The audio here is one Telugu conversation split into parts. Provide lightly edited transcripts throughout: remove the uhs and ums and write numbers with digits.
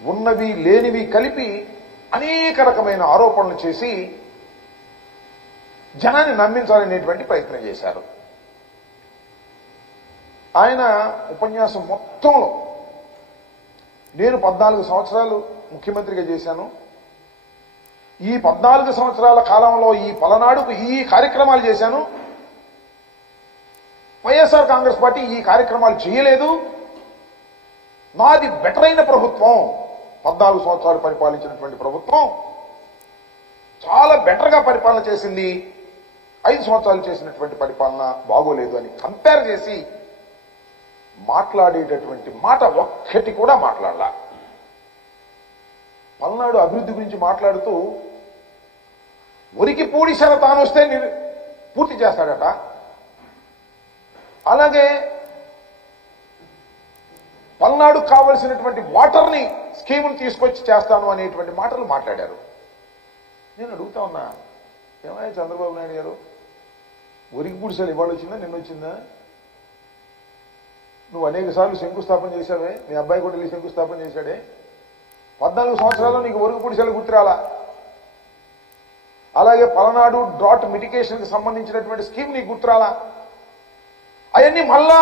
ఉన్నవి లేనివి కలిపి అనేక రకమైన ఆరోపణలు చేసి జనాన్ని నమ్మించాలనేటువంటి ప్రయత్నం చేశారు. ఆయన ఉపన్యాసం మొత్తంలో నేను 14 సంవత్సరాలు ముఖ్యమంత్రిగా చేశాను, ఈ 14 సంవత్సరాల కాలంలో ఈ పలనాడుకు ఈ కార్యక్రమాలు చేశాను, వైఎస్ఆర్ కాంగ్రెస్ పార్టీ ఈ కార్యక్రమాలు చేయలేదు, నాది బెటర్ అయిన ప్రభుత్వం, 14 సంవత్సరాలు పరిపాలించినటువంటి ప్రభుత్వం చాలా బెటర్గా పరిపాలన చేసింది, 5 సంవత్సరాలు చేసినటువంటి పరిపాలన బాగోలేదు అని కంపేర్ చేసి మాట్లాడేటటువంటి మాట ఒక్కటి కూడా మాట్లాడలా. పల్నాడు అభివృద్ధి గురించి మాట్లాడుతూ ఒరికి పూడిశాల తాను వస్తే పూర్తి చేస్తాడట, అలాగే పల్నాడుకు కావలసినటువంటి వాటర్ని స్కీమును తీసుకొచ్చి చేస్తాను అనేటువంటి మాటలు మాట్లాడారు. నేను అడుగుతా ఉన్నా, ఏమైనా చంద్రబాబు నాయుడు గారు ఒరికి పూడిశాలు ఇవాళ వచ్చిందా నిన్న వచ్చిందా? నువ్వు అనేక సార్లు శంకుస్థాపన చేశావే, మీ అబ్బాయి కూడా వెళ్ళి శంకుస్థాపన చేశాడే, 14 సంవత్సరాల్లో నీకు ఒరుగు పూడిశాలు గుర్తురాలా? అలాగే పలనాడు డ్రాట్ మిటిగేషన్కి సంబంధించినటువంటి స్కీమ్ నీకు గుర్తురాలా? అవన్నీ మళ్ళా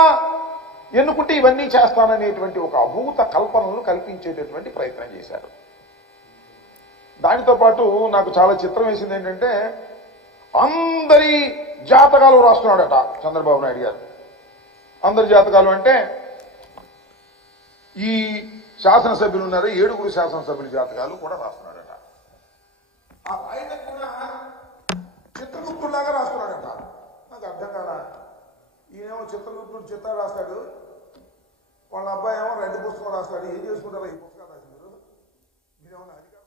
ఎన్నుకుంటే ఇవన్నీ చేస్తాననేటువంటి ఒక అభూత కల్పనలు కల్పించేటటువంటి ప్రయత్నం చేశారు. దానితో పాటు నాకు చాలా చిత్రం వేసింది ఏంటంటే, అందరి జాతకాలు రాస్తున్నాడట చంద్రబాబు నాయుడు గారు. అందరి జాతకాలు అంటే ఈ శాసనసభ్యులు ఉన్నారు, 7 శాసనసభ్యుల జాతకాలు కూడా రాస్తున్నాడట. ఆ రాయడం కూడా చిత్రగుప్తులాగా రాస్తున్నాడట. నాకు అర్థం కాదా, ఈయనేమో చిత్రగుప్తుడు చిత్రాలు రాస్తాడు, వాళ్ళ అబ్బాయి ఏమో రెడ్డి పుస్తకం రాస్తాడు. ఏం చేసుకుంటారా ఈ పుస్తకాలు రాసి మీరేమన్నా అధికారం?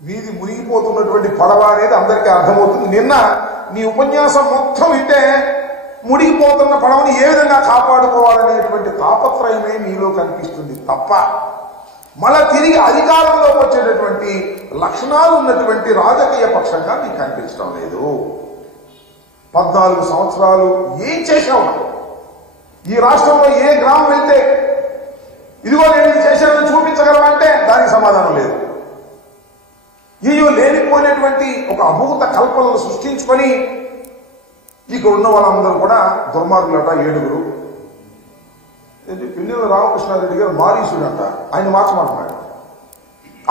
వీధి మునిగిపోతున్నటువంటి పడవ అనేది అందరికీ అర్థమవుతుంది. నిన్న నీ ఉపన్యాసం మొత్తం వింటే మునిగిపోతున్న పడవని ఏ విధంగా కాపాడుకోవాలనేటువంటి తాపత్రయమే మీలో కనిపిస్తుంది తప్ప మళ్ళా తిరిగి అధికారంలోకి వచ్చేటటువంటి లక్షణాలు ఉన్నటువంటి రాజకీయ పక్షంగా మీకు కనిపించడం లేదు. 14 సంవత్సరాలు ఏం చేశావు? ఈ రాష్ట్రంలో ఏ గ్రామం వెళ్తే ఇదిగో నేను ఇది చేశానని చూపించగలమంటే దానికి సమాధానం లేదు. ఈ లేనిపోయినటువంటి ఒక అభూత కల్పనలు సృష్టించుకొని ఇక్కడ ఉన్న వాళ్ళందరూ కూడా దుర్మార్గులట. 7 పిన్నెల రామకృష్ణారెడ్డి గారు మారీసుడంట, ఆయన మార్చమంటున్నాడు.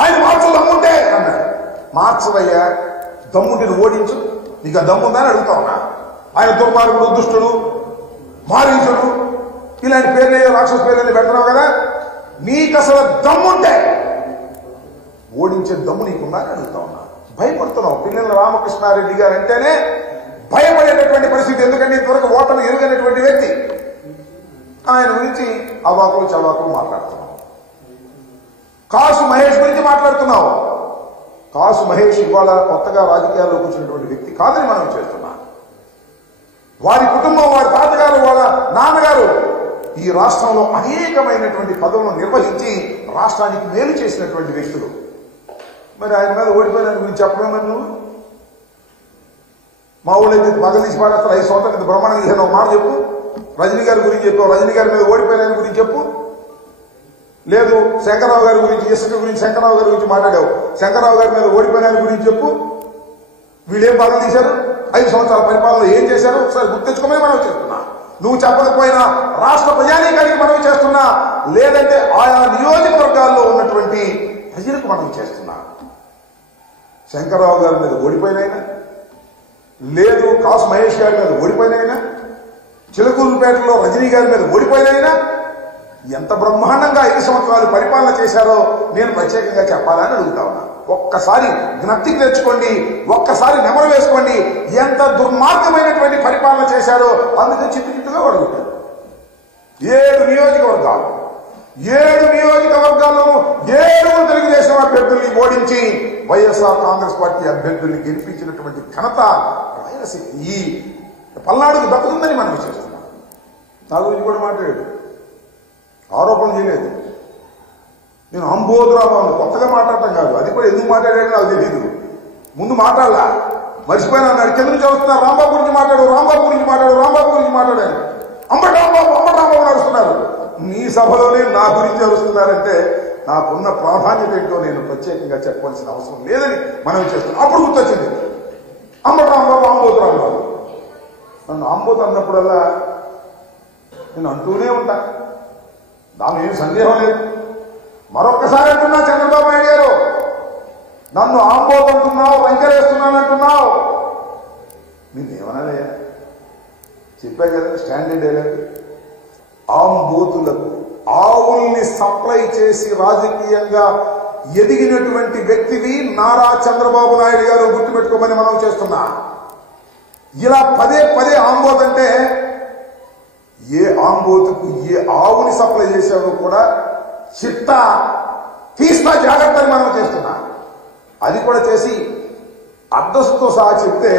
ఆయన మార్చు దమ్ముంటే అన్నాడు. మార్చవయ్యా, దమ్ముంటే ఓడించు, నీకు ఆ దమ్ముందని అడుగుతా ఉన్నా. ఆయన దుర్మార్గుడు, దుష్టుడు, మారీసుడు ఇలాంటి పేర్లు రాక్షస పేర్లు పెడుతున్నావు కదా, నీకు అసలు దమ్ముంటే ఓడించే దమ్ము నీకుందా అని అడుగుతా ఉన్నా. భయపడుతున్నావు. పిన్నెల రామకృష్ణారెడ్డి గారు అంటేనే భయపడేటటువంటి పరిస్థితి. ఎందుకంటే ఇంతవరకు ఓటమి ఎరుగనటువంటి వ్యక్తి. ఆయన గురించి అవాకులు చవాకులు మాట్లాడుతున్నావు. కాసు మహేష్ గురించి మాట్లాడుతున్నావు. కాసు మహేష్ ఇవాళ కొత్తగా రాజకీయాల్లోకి వచ్చినటువంటి వ్యక్తి కాదని మనం చేస్తున్నాం. వారి కుటుంబం, వారి తాతగారు, వాళ్ళ నాన్నగారు ఈ రాష్ట్రంలో అనేకమైనటువంటి పదవులను నిర్వహించి రాష్ట్రానికి మేలు చేసినటువంటి వ్యక్తులు. మరి ఆయన మీద ఓడిపోయిన గురించి చెప్పడం నువ్వు మా ఊళ్ళైతే పగలు తీసి పాడేస్తారు. 5 సంవత్సరాలు ఇంత బ్రహ్మాండంగా చేసిన ఒక మాట చెప్పు. రజనీ గారి గురించి చెప్పు, రజనీ గారి మీద ఓడిపోయిన గురించి చెప్పు. లేదు శంకరరావు గారి గురించి, ఇసుక గురించి శంకరరావు గారి గురించి మాట్లాడావు, శంకరరావు గారి మీద ఓడిపోయిన గురించి చెప్పు. వీళ్ళేం పగలు తీశారు, 5 సంవత్సరాల పరిపాలనలో ఏం చేశారు ఒకసారి గుర్తించుకోమని మనం చేస్తున్నా. నువ్వు చెప్పకపోయినా రాష్ట్ర ప్రజానీకానికి మనం చేస్తున్నా, లేదంటే ఆయా నియోజకవర్గాల్లో ఉన్నటువంటి ప్రజలకు మనం చేస్తున్నా. శంకరరావు గారి మీద ఓడిపోయినైనా, లేదు కాసు మహేష్ గారి మీద ఓడిపోయినైనా, చిలకూరుపేటలో రజనీ గారి మీద ఓడిపోయినైనా ఎంత బ్రహ్మాండంగా 5 సంవత్సరాలు పరిపాలన చేశారో నేను ప్రత్యేకంగా చెప్పాలని అడుగుతా ఉన్నా. ఒక్కసారి జ్ఞప్తికి తెచ్చుకోండి, ఒక్కసారి నెమరు వేసుకోండి. ఎంత దుర్మార్గమైనటువంటి పరిపాలన చేశారో అందుకే చిట్టుచిట్టుగా అడుగుతారు. 7 నియోజకవర్గాలు, 7 నియోజకవర్గాల్లోనూ 7 తెలుగుదేశం అభ్యర్థుల్ని ఓడించి వైఎస్ఆర్ కాంగ్రెస్ పార్టీ అభ్యర్థుల్ని గెలిపించినటువంటి ఘనత రాయలసీమ ఈ పల్నాడుకు దక్కుతుందని మనం చేస్తున్నాం. నా గురించి కూడా మాట్లాడాడు, ఆరోపణ చేయలేదు. నేను అంబోధురాబాబు కొత్తగా మాట్లాడటం కాదు, అది కూడా ఎందుకు మాట్లాడాడో నాకు తెలియదు. ముందు మాట్లాడలా, మర్చిపోయినా అన్నాడు. కింద నుంచి వస్తున్నారు, రాంబాబు గురించి మాట్లాడు, రాంబాబు గురించి మాట్లాడు, రాంబాబు గురించి మాట్లాడాను. అంబటి రాంబాబు నడుస్తున్నారు. నీ సభలోనే నా గురించి అరుస్తున్నారంటే నాకున్న ప్రాధాన్యత ఏంటో నేను ప్రత్యేకంగా చెప్పవలసిన అవసరం లేదని మనం చేస్తున్నాం. అప్పుడు గుర్తొచ్చింది అంబటరాంబాబు ఆంబోతు రాంబాబు. నన్ను ఆంబోతు అన్నప్పుడల్లా నేను అంటూనే ఉంటా, దాని ఏం సందేహం లేదు. మరొక్కసారి అంటున్నా, చంద్రబాబు నాయుడు గారు నన్ను ఆంబోతు అంటున్నావు, రంకెలేస్తున్నాను అంటున్నావు, నేనేమనాలయ్యా? చెప్పా కదా స్టాండర్డ్ డైలాగ్. ఆంబోతులకు ఆవుల్ని సప్లై చేసి రాజకీయంగా ఎదిగినటువంటి వ్యక్తివి నారా చంద్రబాబు నాయుడు గారు, గుర్తుపెట్టుకోమని మనం చేస్తున్నా. ఇలా పదే పదే ఆంబోత్ అంటే ఏ ఆంబోతుకు ఏ ఆవుని సప్లై చేశాడో కూడా చిట్టా తీస్తా జాగ్రత్త అని మనం చేస్తున్నా. అది కూడా చేసి అడ్రస్తో సహా చెప్తే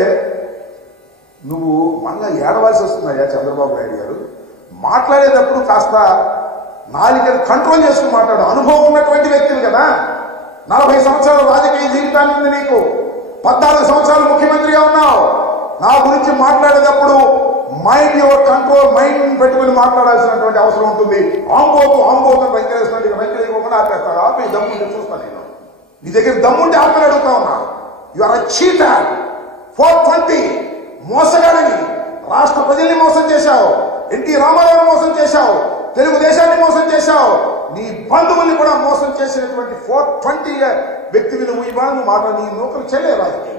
నువ్వు మళ్ళా ఏడవలసి వస్తున్నాయా చంద్రబాబు నాయుడు గారు? మాట్లాడేటప్పుడు కాస్త నాలికను కంట్రోల్ చేసుకుని మాట్లాడు. అనుభవం ఉన్నటువంటి వ్యక్తివి కదా, 40 సంవత్సరాల రాజకీయ జీవితాన్ని ఉంది నీకు, 14 సంవత్సరాలు ముఖ్యమంత్రిగా ఉన్నావు. నా గురించి మాట్లాడేటప్పుడు మైండ్ యువర్ కంట్రోల్, మైండ్ పెట్టుకుని మాట్లాడాల్సినటువంటి అవసరం ఉంటుంది. ఆంబోతు ఆంబోతు వెంకటేశ్వర వెంకటేశ్వర ఆపేస్తాడు. ఆపి దమ్ముంటే చూస్తాను నేను, నీ దగ్గర దమ్ముంటే ఆపని అడుగుతా ఉన్నా. యు ఆర్ అ చీటర్, 420 మోసగాడని. రాష్ట్ర ప్రజల్ని మోసం చేశావు, ఎన్టీ రామారావు మోసం చేశావు, తెలుగుదేశాన్ని మోసం చేశావు, నీ బంధువుల్ని కూడా మోసం చేసినటువంటి 420 వ్యక్తివి నువ్వు. ఇవాళ నువ్వు మాట నీ నూకలు చెల్లే రాజకీయం.